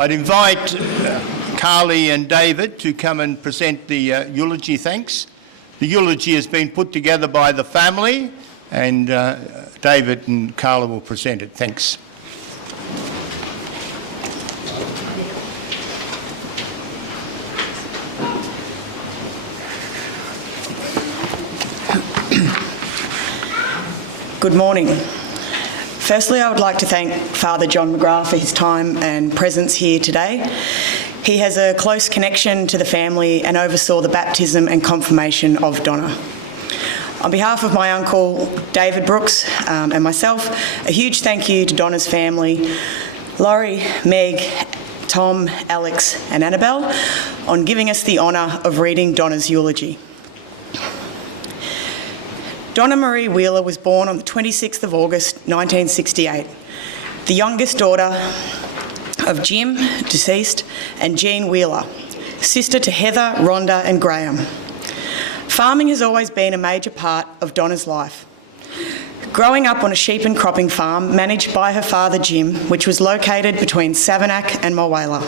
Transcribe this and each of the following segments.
I'd invite Carly and David to come and present the eulogy thanks. The eulogy has been put together by the family, and David and Carla will present it. Thanks. Good morning. Firstly, I would like to thank Father John McGrath for his time and presence here today. He has a close connection to the family and oversaw the baptism and confirmation of Donna. On behalf of my uncle David Brooks and myself, a huge thank you to Donna's family, Laurie, Meg, Tom, Alex and Annabelle, on giving us the honour of reading Donna's eulogy. Donna Maree Wheeler was born on the 26th of August 1968, the youngest daughter of Jim, deceased, and Jean Wheeler, sister to Heather, Rhonda and Graham. Farming has always been a major part of Donna's life. Growing up on a sheep and cropping farm managed by her father Jim, which was located between Savernake and Mulwala.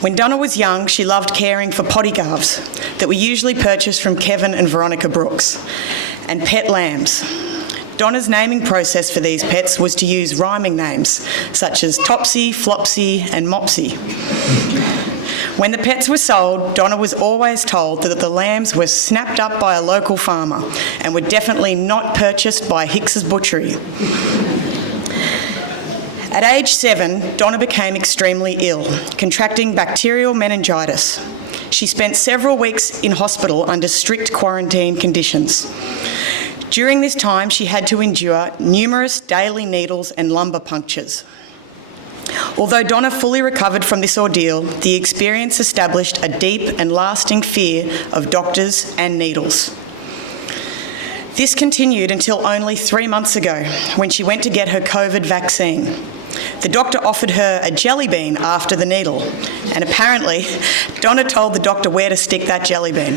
When Donna was young, she loved caring for potty calves that were usually purchased from Kevin and Veronica Brooks, and pet lambs. Donna's naming process for these pets was to use rhyming names, such as Topsy, Flopsy and Mopsy. When the pets were sold, Donna was always told that the lambs were snapped up by a local farmer and were definitely not purchased by Hicks's Butchery. At age 7, Donna became extremely ill, contracting bacterial meningitis. She spent several weeks in hospital under strict quarantine conditions. During this time, she had to endure numerous daily needles and lumbar punctures. Although Donna fully recovered from this ordeal, the experience established a deep and lasting fear of doctors and needles. This continued until only 3 months ago, when she went to get her COVID vaccine. The doctor offered her a jelly bean after the needle, and apparently Donna told the doctor where to stick that jelly bean.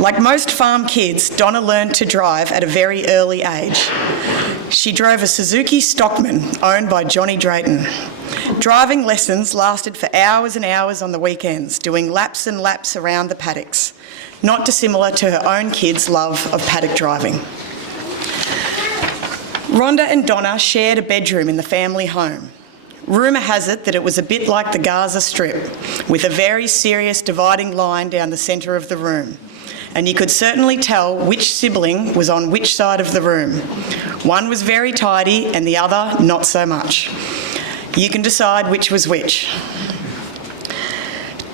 Like most farm kids, Donna learned to drive at a very early age. She drove a Suzuki Stockman owned by Johnny Drayton. Driving lessons lasted for hours and hours on the weekends, doing laps and laps around the paddocks, not dissimilar to her own kids' love of paddock driving. Rhonda and Donna shared a bedroom in the family home. Rumour has it that it was a bit like the Gaza Strip, with a very serious dividing line down the centre of the room. And you could certainly tell which sibling was on which side of the room. One was very tidy and the other not so much. You can decide which was which.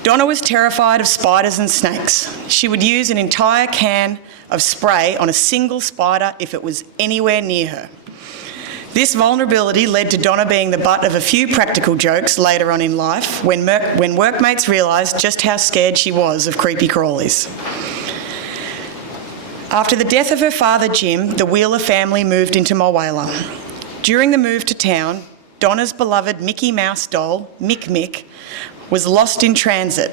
Donna was terrified of spiders and snakes. She would use an entire can of spray on a single spider if it was anywhere near her. This vulnerability led to Donna being the butt of a few practical jokes later on in life when workmates realised just how scared she was of creepy crawlies. After the death of her father Jim, the Wheeler family moved into Mulwala. During the move to town, Donna's beloved Mickey Mouse doll, Mick Mick, was lost in transit.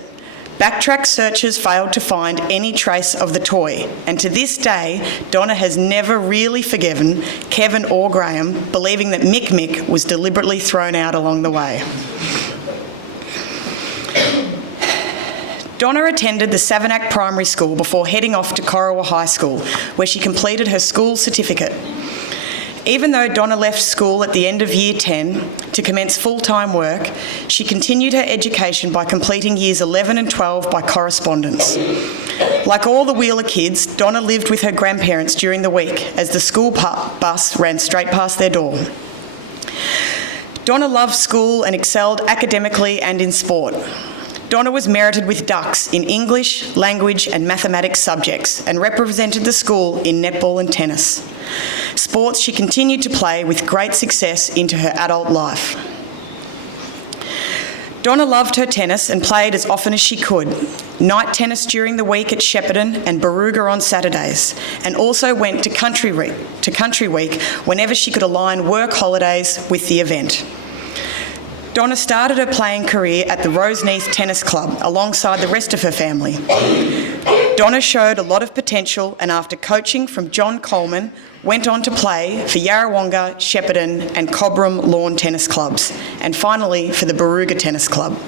Backtrack searches failed to find any trace of the toy, and to this day, Donna has never really forgiven Kevin or Graham, believing that Mick Mick was deliberately thrown out along the way. Donna attended the Savernake Primary School before heading off to Corowa High School, where she completed her school certificate. Even though Donna left school at the end of Year 10 to commence full-time work, she continued her education by completing Years 11 and 12 by correspondence. Like all the Wheeler kids, Donna lived with her grandparents during the week as the school bus ran straight past their door. Donna loved school and excelled academically and in sport. Donna was merited with ducks in English, language and mathematics subjects and represented the school in netball and tennis. Sports she continued to play with great success into her adult life. Donna loved her tennis and played as often as she could. Night tennis during the week at Shepparton and Barooga on Saturdays, and also went to Country Week whenever she could align work holidays with the event. Donna started her playing career at the Roseneath Tennis Club alongside the rest of her family. Donna showed a lot of potential and after coaching from John Coleman, went on to play for Yarrawonga, Shepparton and Cobram Lawn Tennis Clubs, and finally for the Barooga Tennis Club.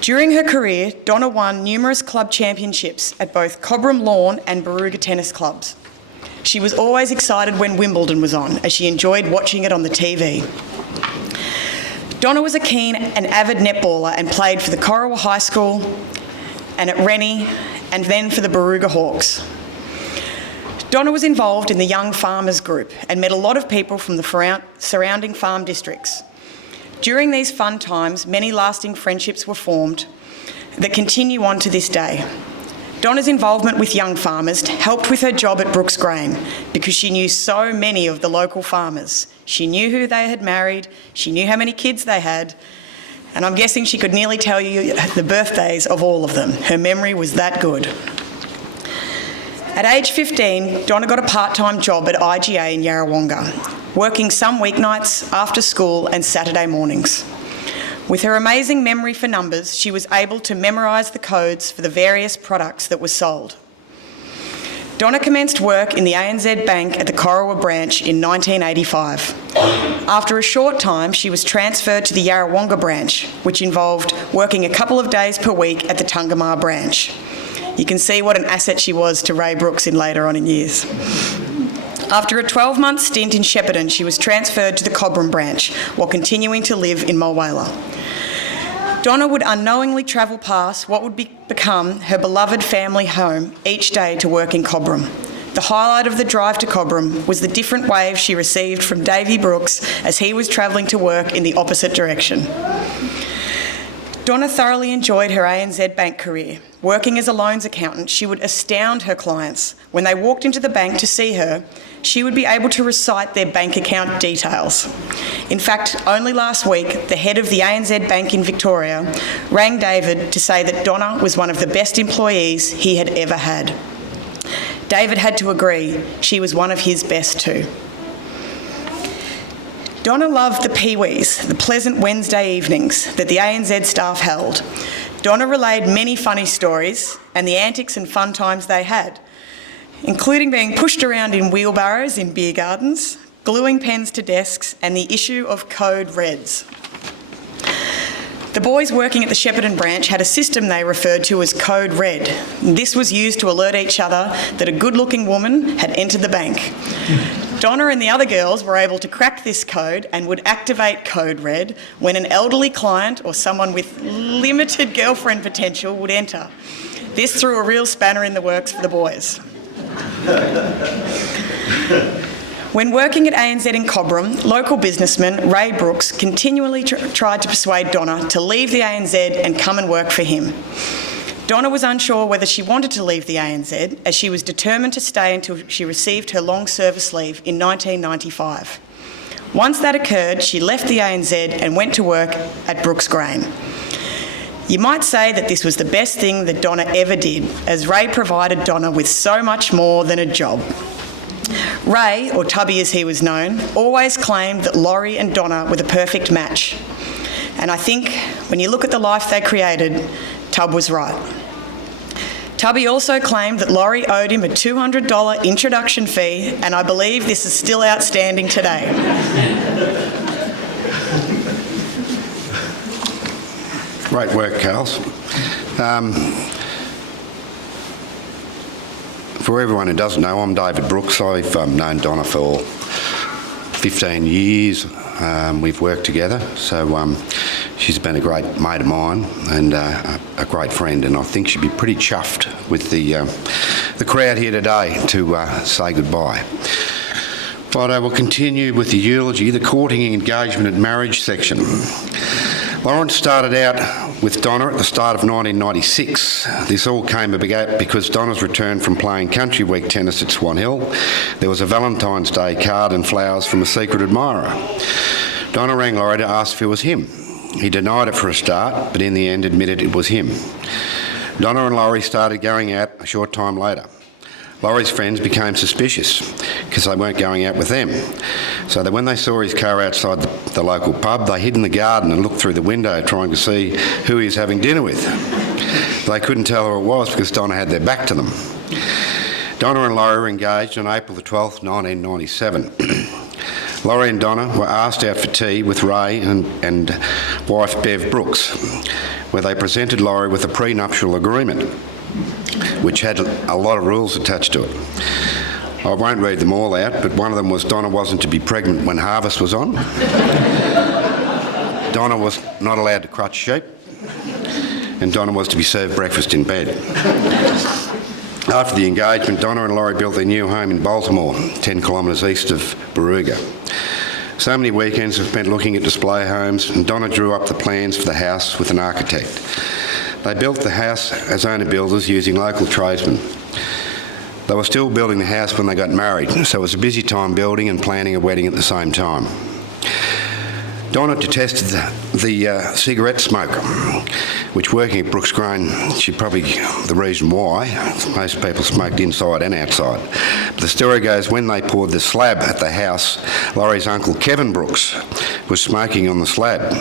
During her career, Donna won numerous club championships at both Cobram Lawn and Barooga Tennis Clubs. She was always excited when Wimbledon was on, as she enjoyed watching it on the TV. Donna was a keen and avid netballer and played for the Corowa High School and at Rennie and then for the Barooga Hawks. Donna was involved in the Young Farmers Group and met a lot of people from the surrounding farm districts. During these fun times, many lasting friendships were formed that continue on to this day. Donna's involvement with young farmers helped with her job at Brooks Grain because she knew so many of the local farmers. She knew who they had married, she knew how many kids they had, and I'm guessing she could nearly tell you the birthdays of all of them. Her memory was that good. At age 15, Donna got a part-time job at IGA in Yarrawonga, working some weeknights, after school and Saturday mornings. With her amazing memory for numbers, she was able to memorise the codes for the various products that were sold. Donna commenced work in the ANZ Bank at the Corowa branch in 1985. After a short time, she was transferred to the Yarrawonga branch, which involved working a couple of days per week at the Tungamar branch. You can see what an asset she was to Ray Brooks in later on in years. After a 12-month stint in Shepparton, she was transferred to the Cobram branch while continuing to live in Mulwala. Donna would unknowingly travel past what would become her beloved family home each day to work in Cobram. The highlight of the drive to Cobram was the different waves she received from Davey Brooks as he was travelling to work in the opposite direction. Donna thoroughly enjoyed her ANZ Bank career. Working as a loans accountant, she would astound her clients. When they walked into the bank to see her, she would be able to recite their bank account details. In fact, only last week, the head of the ANZ Bank in Victoria rang David to say that Donna was one of the best employees he had ever had. David had to agree, she was one of his best too. Donna loved the peewees, the pleasant Wednesday evenings that the ANZ staff held. Donna relayed many funny stories and the antics and fun times they had, including being pushed around in wheelbarrows in beer gardens, gluing pens to desks, and the issue of code reds. The boys working at the Shepparton branch had a system they referred to as Code Red. This was used to alert each other that a good-looking woman had entered the bank. Donna and the other girls were able to crack this code and would activate Code Red when an elderly client or someone with limited girlfriend potential would enter. This threw a real spanner in the works for the boys. When working at ANZ in Cobram, local businessman Ray Brooks continually tried to persuade Donna to leave the ANZ and come and work for him. Donna was unsure whether she wanted to leave the ANZ, as she was determined to stay until she received her long service leave in 1995. Once that occurred, she left the ANZ and went to work at Brooks Grain. You might say that this was the best thing that Donna ever did, as Ray provided Donna with so much more than a job. Ray, or Tubby as he was known, always claimed that Laurie and Donna were the perfect match. And I think when you look at the life they created, Tub was right. Tubby also claimed that Laurie owed him a $200 introduction fee, and I believe this is still outstanding today. Great work, Carls. For everyone who doesn't know, I'm David Brooks. I've known Donna for 15 years. We've worked together, so she's been a great mate of mine and a great friend, and I think she'd be pretty chuffed with the crowd here today to say goodbye. But I will continue with the eulogy, the courting, engagement and marriage section. Lawrence started out with Donna at the start of 1996. This all came about because Donna's return from playing country week tennis at Swan Hill. There was a Valentine's Day card and flowers from a secret admirer. Donna rang Laurie to ask if it was him. He denied it for a start, but in the end admitted it was him. Donna and Laurie started going out a short time later. Laurie's friends became suspicious because they weren't going out with them. So that when they saw his car outside the local pub, they hid in the garden and looked through the window trying to see who he was having dinner with. They couldn't tell who it was because Donna had their back to them. Donna and Laurie were engaged on April the 12th, 1997. Laurie and Donna were asked out for tea with Ray and wife Bev Brooks, where they presented Laurie with a prenuptial agreement, which had a lot of rules attached to it. I won't read them all out, but one of them was Donna wasn't to be pregnant when harvest was on. Donna was not allowed to crutch sheep, and Donna was to be served breakfast in bed. After the engagement, Donna and Laurie built their new home in Baltimore, 10 kilometres east of Barooga. So many weekends were spent looking at display homes, and Donna drew up the plans for the house with an architect. They built the house as owner-builders using local tradesmen. They were still building the house when they got married, so it was a busy time building and planning a wedding at the same time. Donna detested the cigarette smoke, which working at Brooks Grain, she's probably the reason why most people smoked inside and outside. But the story goes, when they poured the slab at the house, Laurie's uncle Kevin Brooks was smoking on the slab.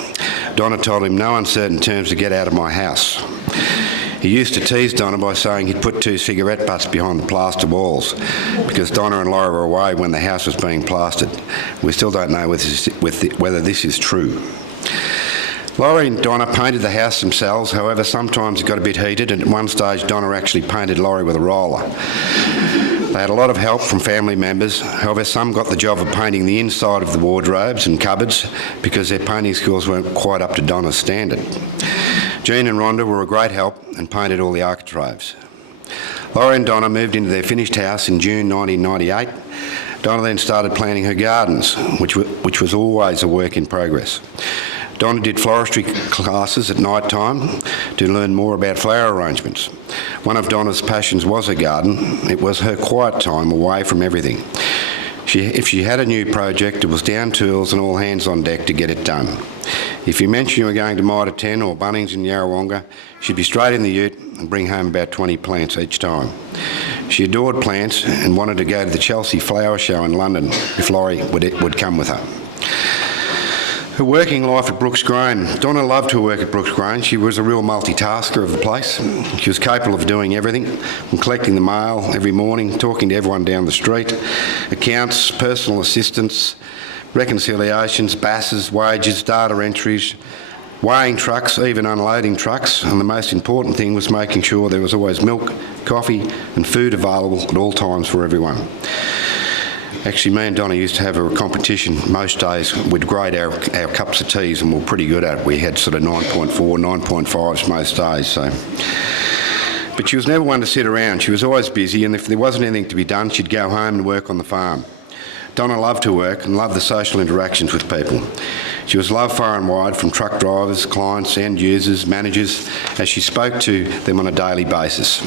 Donna told him no uncertain terms to get out of my house. He used to tease Donna by saying he'd put 2 cigarette butts behind the plaster walls because Donna and Laurie were away when the house was being plastered. We still don't know whether this is true. Laurie and Donna painted the house themselves, however sometimes it got a bit heated, and at one stage Donna actually painted Laurie with a roller. They had a lot of help from family members, however some got the job of painting the inside of the wardrobes and cupboards because their painting skills weren't quite up to Donna's standard. Jean and Rhonda were a great help and painted all the architraves. Laurie and Donna moved into their finished house in June 1998. Donna then started planting her gardens, which was always a work in progress. Donna did floristry classes at night time to learn more about flower arrangements. One of Donna's passions was her garden. It was her quiet time away from everything. If she had a new project, it was down tools and all hands on deck to get it done. If you mentioned you were going to Mitre 10 or Bunnings in Yarrawonga, she'd be straight in the ute and bring home about 20 plants each time. She adored plants and wanted to go to the Chelsea Flower Show in London if Laurie would come with her. Her working life at Brooks Grain. Donna loved her work at Brooks Grain. She was a real multitasker of the place. She was capable of doing everything, from collecting the mail every morning, talking to everyone down the street, accounts, personal assistance, reconciliations, basses, wages, data entries, weighing trucks, even unloading trucks, and the most important thing was making sure there was always milk, coffee and food available at all times for everyone. Actually, me and Donna used to have a competition most days. We'd grade our cups of teas and we were pretty good at it. We had sort of 9.4, 9.5s most days. So. But she was never one to sit around. She was always busy, and if there wasn't anything to be done, she'd go home and work on the farm. Donna loved her work and loved the social interactions with people. She was loved far and wide, from truck drivers, clients, end users, managers, as she spoke to them on a daily basis.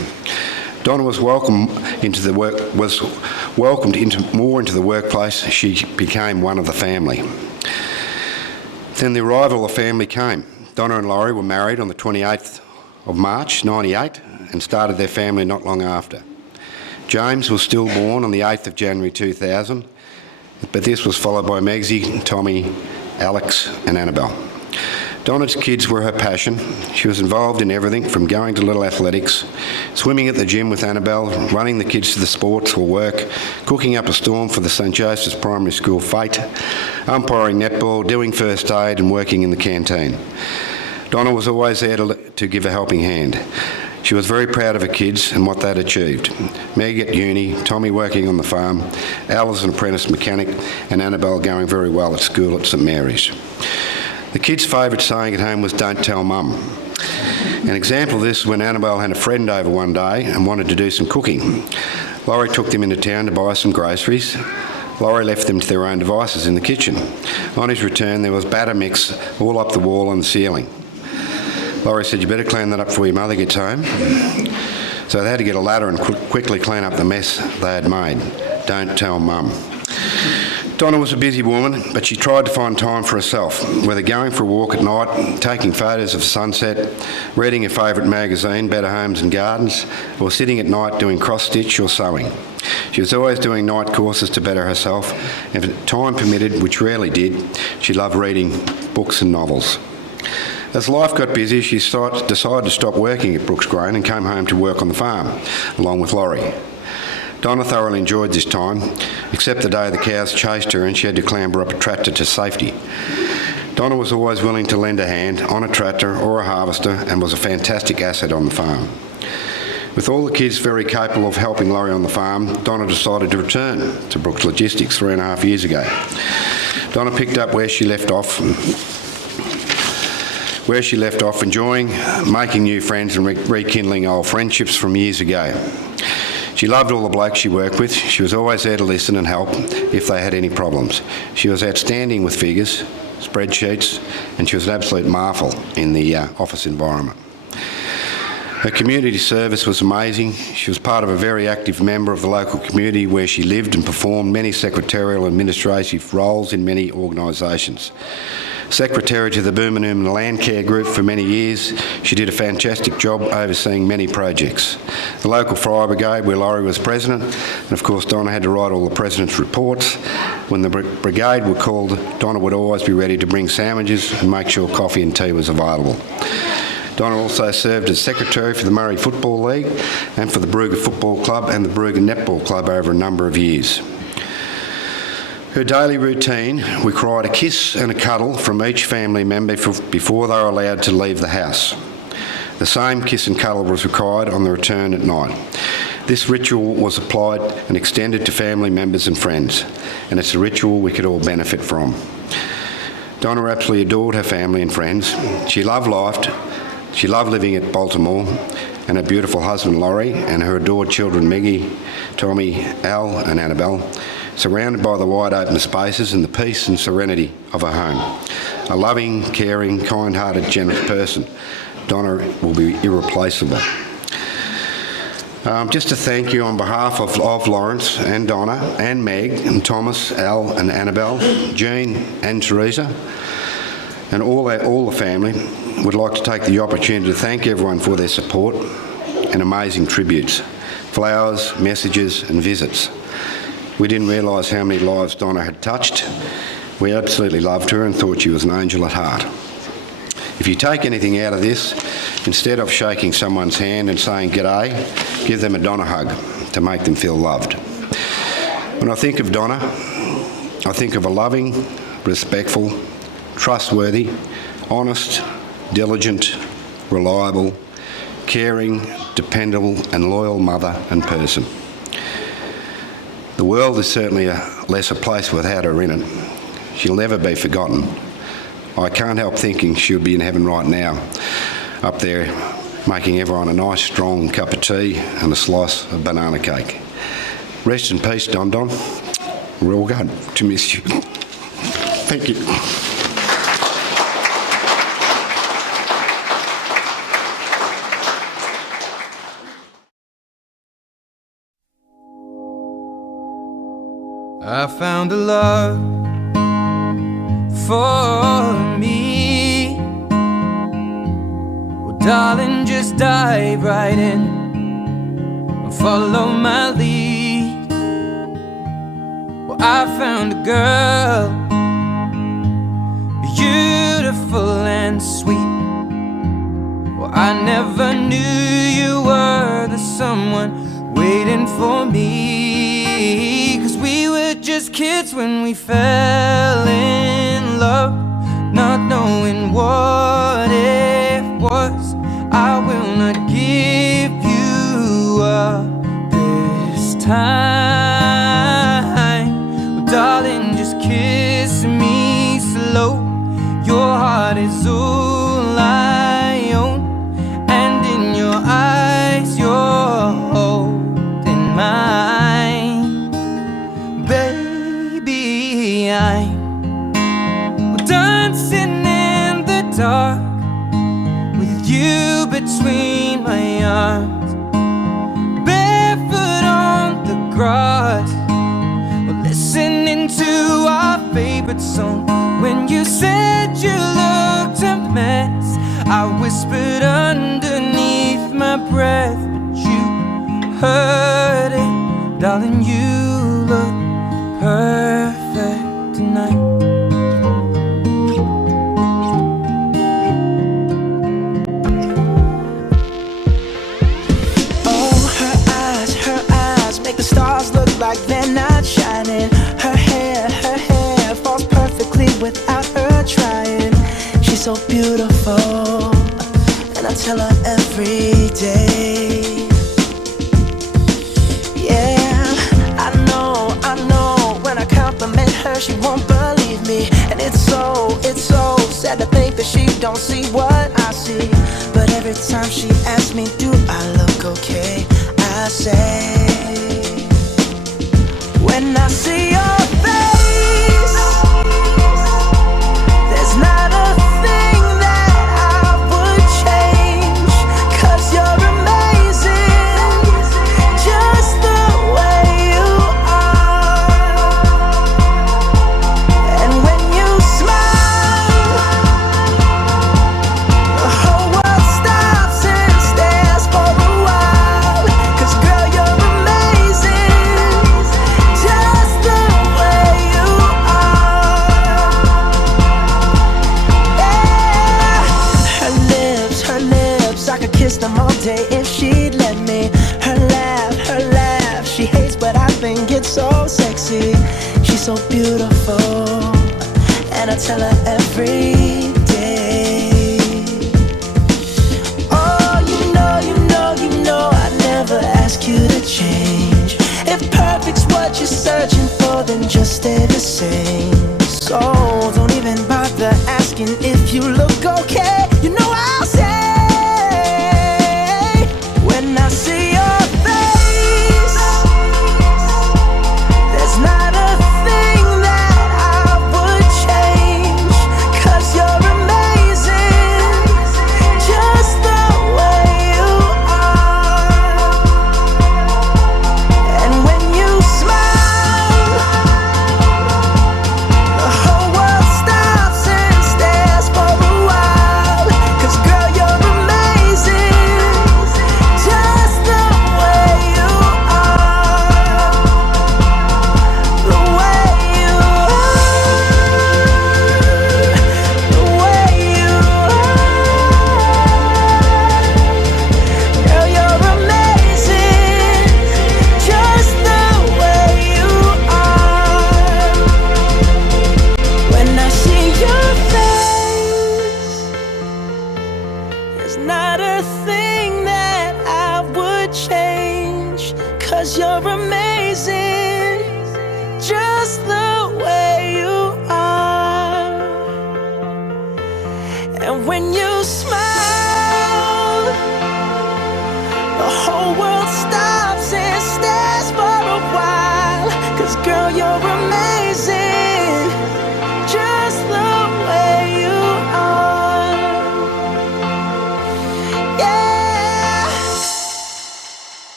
Donna was welcomed into more into the workplace. She became one of the family. Then the arrival of the family came. Donna and Laurie were married on the 28th of March 98 and started their family not long after. James was stillborn on the 8th of January 2000, but this was followed by Megsy, Tommy, Alex and Annabelle. Donna's kids were her passion. She was involved in everything from going to little athletics, swimming at the gym with Annabelle, running the kids to the sports or work, cooking up a storm for the St Joseph's Primary School fete, umpiring netball, doing first aid and working in the canteen. Donna was always there to give a helping hand. She was very proud of her kids and what they'd achieved. Meg at uni, Tommy working on the farm, Al as an apprentice mechanic and Annabelle going very well at school at St Mary's. The kids' favourite saying at home was, "Don't tell Mum." An example of this was when Annabelle had a friend over one day and wanted to do some cooking. Laurie took them into town to buy some groceries. Laurie left them to their own devices in the kitchen. On his return, there was batter mix all up the wall and the ceiling. Laurie said, "You better clean that up before your mother gets home." So they had to get a ladder and quickly clean up the mess they had made. Don't tell Mum. Donna was a busy woman, but she tried to find time for herself, whether going for a walk at night, taking photos of the sunset, reading her favourite magazine, Better Homes and Gardens, or sitting at night doing cross-stitch or sewing. She was always doing night courses to better herself, and if time permitted, which rarely did, she loved reading books and novels. As life got busy, she decided to stop working at Brooks Grain and came home to work on the farm, along with Laurie. Donna thoroughly enjoyed this time, except the day the cows chased her and she had to clamber up a tractor to safety. Donna was always willing to lend a hand on a tractor or a harvester and was a fantastic asset on the farm. With all the kids very capable of helping Laurie on the farm, Donna decided to return to Brooks Logistics 3.5 years ago. Donna picked up where she left off, enjoying making new friends and rekindling old friendships from years ago. She loved all the blokes she worked with. She was always there to listen and help if they had any problems. She was outstanding with figures, spreadsheets, and she was an absolute marvel in the office environment. Her community service was amazing. She was part of a very active member of the local community where she lived and performed many secretarial and administrative roles in many organisations. Secretary to the Boomanooman Land Care Group for many years, she did a fantastic job overseeing many projects. The local fire brigade, where Laurie was president, and of course Donna had to write all the president's reports. When the brigade were called, Donna would always be ready to bring sandwiches and make sure coffee and tea was available. Donna also served as secretary for the Murray Football League and for the Barooga Football Club and the Barooga Netball Club over a number of years. Her daily routine required a kiss and a cuddle from each family member before they were allowed to leave the house. The same kiss and cuddle was required on the return at night. This ritual was applied and extended to family members and friends, and it's a ritual we could all benefit from. Donna absolutely adored her family and friends. She loved life. She loved living at Baltimore, and her beautiful husband Laurie and her adored children Maggie, Tommy, Al and Annabelle, surrounded by the wide open spaces and the peace and serenity of her home. A loving, caring, kind-hearted, generous person, Donna will be irreplaceable. Just to thank you on behalf of Lawrence and Donna and Meg and Thomas, Al and Annabelle, Jean and Teresa, and all the family, would like to take the opportunity to thank everyone for their support and amazing tributes, flowers, messages and visits. We didn't realise how many lives Donna had touched. We absolutely loved her and thought she was an angel at heart. If you take anything out of this, instead of shaking someone's hand and saying g'day, give them a Donna hug to make them feel loved. When I think of Donna, I think of a loving, respectful, trustworthy, honest, diligent, reliable, caring, dependable and loyal mother and person. The world is certainly a lesser place without her in it. She'll never be forgotten. I can't help thinking she'll be in heaven right now, up there making everyone a nice strong cup of tea and a slice of banana cake. Rest in peace, Don Don. We're all going to miss you. Thank you. I found a love for me. Well, darling, just dive right in and follow my lead. Well, I found a girl, beautiful and sweet. Well, I never knew you were the someone waiting for me, 'cause we were just kids when we fell in love, not knowing what it was. I will not give you up this time. Well, darling, just kiss me slow. Your heart is all I own, and in your eyes you're holding mine. Baby, I'm dancing in the dark with you between my arms, barefoot on the grass, listening to favorite song. When you said you looked a mess, I whispered underneath my breath, but you heard it. Darling, you look perfect tonight. Make the stars look like they're not shining. Her hair falls perfectly without her trying. She's so beautiful, and I tell her every day. Yeah, I know, when I compliment her, she won't believe me. And it's so sad to think that she don't see what I see. But every time she asks me, do I look okay, I say, when I see your face, there's not a thing that I would change. 'Cause you're amazing, just the way you are. And when you smile, the whole world stops and stares for a while. 'Cause girl, you're amazing, just the way you are. Yeah. Her lips, I could kiss them all day if she'd let me. Her laugh, she hates but I think it's so sexy. She's so beautiful, and I tell her every day. Oh, you know, I never ask you to change. If perfect's what you're searching for, then just stay the same. So don't even bother asking if you look okay. You know I'll say